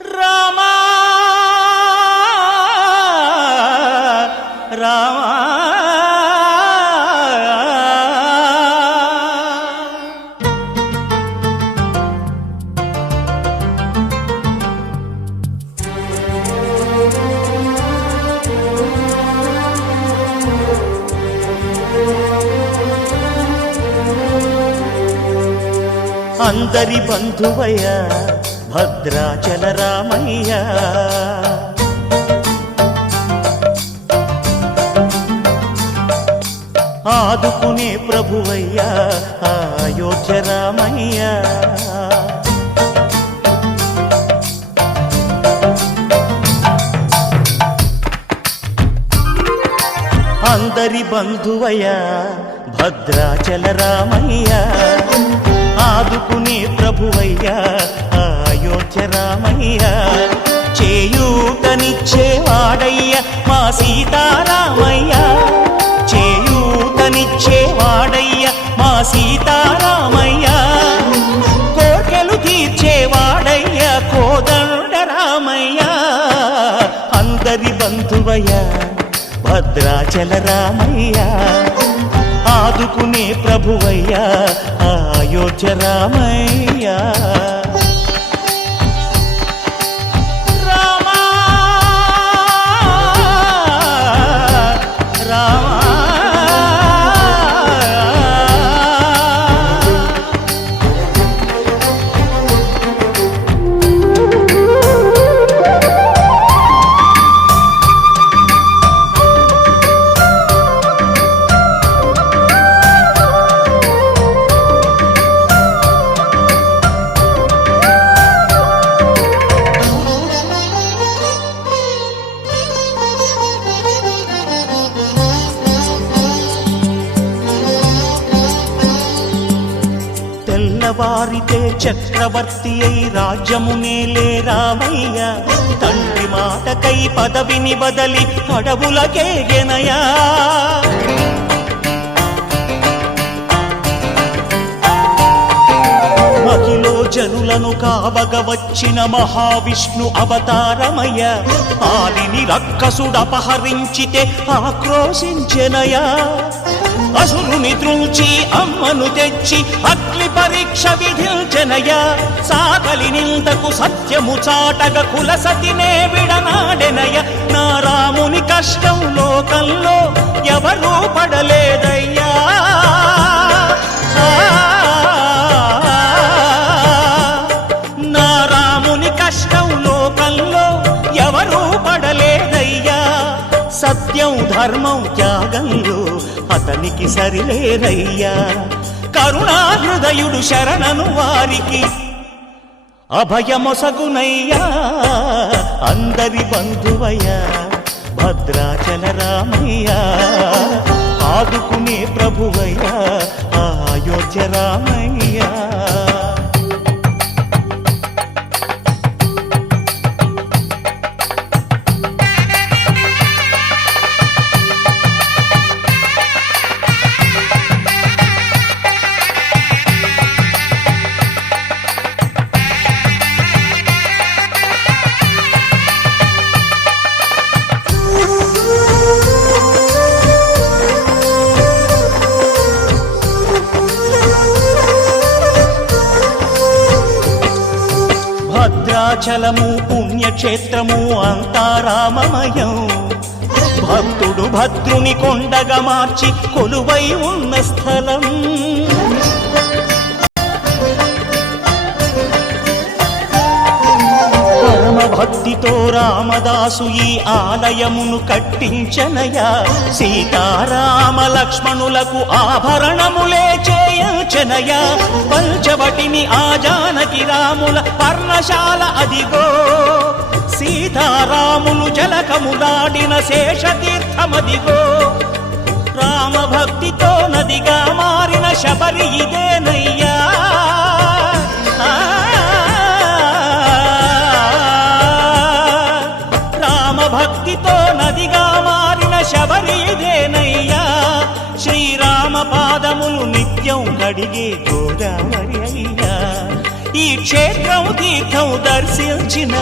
రామా రామా అందరి బంధువయ్య భద్రాచల రామయ్య ఆదుకునే ప్రభువయ్య అయోధ్య రామయ్య అందరి బంధువయ్య భద్రాచల రామయ్య ఆదుకునే ప్రభువయ్య అయోధ్య రామయ్య చేయూతనిచ్చేవాడయ్య మా సీతారామయ్య చేయూతనిచ్చేవాడయ్య మా సీతారామయ్య కోర్కెలు తీర్చేవాడయ్య కోదండ రామయ్య అందరి బంధువయ్య భద్రాచల రామయ్య ఆదుకునే ప్రభువయ్య అయోధ్య రామయ్య రామా రామా తెల్లవారితే చక్రవర్తి అయి రాజ్యమునేలే రామయ్య తండ్రి మాటకై పదవిని బదలి అడవులకేగెనయా మహిలో జనులను కావగ వచ్చిన మహావిష్ణు అవతారమయ్య ఆలిని రక్కసుడపహరించితే ఆక్రోశించెనయా అసురుని త్రుంచి అమ్మను తెచ్చి అగ్ని పరీక్ష విధించెనయా సాగలి నిందకు సత్యము చాటగ కులసతినే విడనాడెనయ నా రాముని కష్టం లోకంలో ఎవరూ పడలేదయ్యా నా రాముని కష్టం లోకంలో ఎవరూ పడలేదయ్యా సత్యం ధర్మం త్యాగంలో అతనికి సరిలేరయ్యా కరుణా హృదయుడు శరణను వారికి అభయమొసగునయ్యా అందరి బంధువయ్య భద్రాచల రామయ్య ఆదుకునే ప్రభువయ్య అయోధ్య రామయ్య భద్రాచలము పుణ్యక్షేత్రము అంతా రామమయం భక్తుడు భద్రుని కొండగా మార్చి కొలువై ఉన్న స్థలం భక్తితో రామదాసు ఈ ఆలయమును కట్టించనయా సీతారామ లక్ష్మణులకు ఆభరణములే చేయించనయా పంచవటిని ఆ జానకి రాముల పర్ణశాల అదిగో సీతారాములు జలకములాడిన శేషతీర్థమదిగో రామభక్తితో నదిగా మారిన శబరి ఇదేనయ్యా భక్తితో నదిగా మారిన శబరి ఇదేనయ్యా శ్రీరామ పాదములు నిత్యం కడిగే గోదావరి అయ్యా ఈ క్షేత్రం తీర్థం దర్శించిన